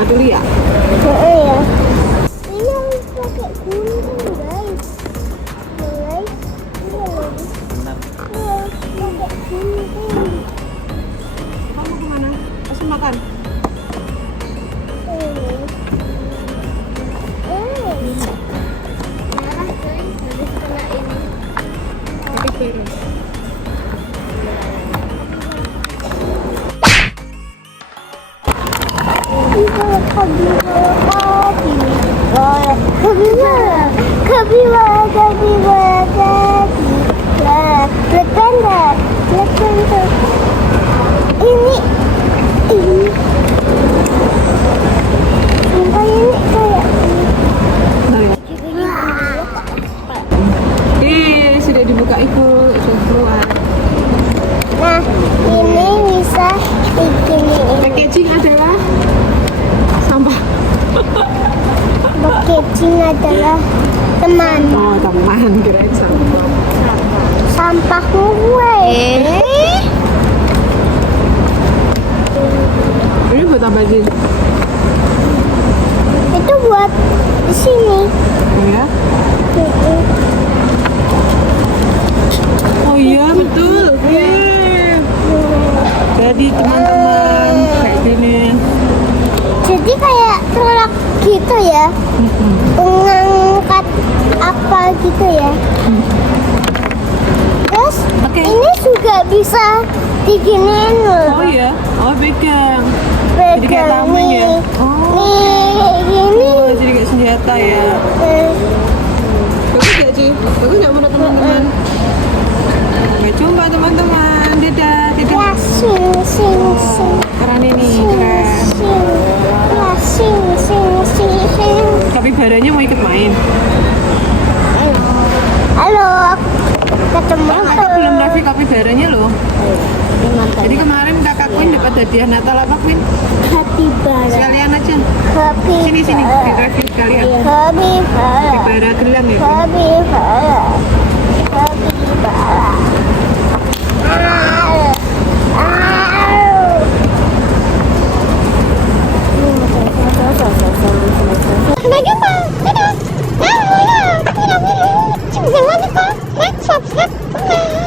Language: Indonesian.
buka dulu ya. Ya. Ini harus pakai gunting guys. Guys, ini harus pakai gunting. Kamu kemana? Kasih makan. Merah guys, harus kena ini. Pakai virus. Sudah dibuka ibu, sudah keluar. Nah, ini bisa diginiin. Packaging adalah sampah. Packaging adalah teman. Oh, teman, kirain sampah. Sampah gue. Ini buat apa sih? Itu buat di sini. Oh ya? Oh iya, betul. Yeay. Jadi teman-teman kayak gini. Jadi kayak truk gitu ya. Mengangkat apa gitu ya. Terus Oke. ini juga bisa diginiin loh. Oh iya, oh pegang. Jadi kayak Pegang tameng ya? nih. Oh. Nih kayak gini. Oh, jadi kayak senjata ya. Bagus gak sih? Bagus gak menurut teman-teman? Sampai jumpa teman-teman. Dadah, Ya, dadah. sing sing sing. Keren ini, Sing keren. sing. Ya, sing sing sing sing. Kapibaranya mau ikut main. Halo, ketemu Kakak belum review kapibaranya loh. Jadi kemarin kakak Queen dapat hadiah Natal apa Queen? Happy Bara. Sekalian aja. Happy Sini di review sekalian. Happy Bara. Kapibara gelang ya. Queen? Happy Bara. Happy Bara. Sampai jumpa. Dadah. Dadah. Dadah. Dadah. Jangan lupa like, subscribe, komen.